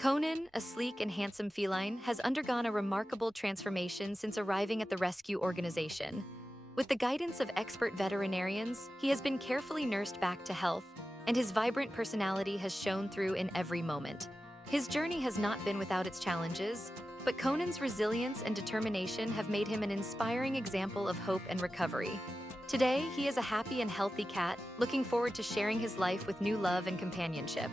Conan, a sleek and handsome feline, has undergone a remarkable transformation since arriving at the rescue organization. With the guidance of expert veterinarians, he has been carefully nursed back to health, and his vibrant personality has shown through in every moment. His journey has not been without its challenges, but Conan's resilience and determination have made him an inspiring example of hope and recovery. Today, he is a happy and healthy cat, looking forward to sharing his life with new love and companionship.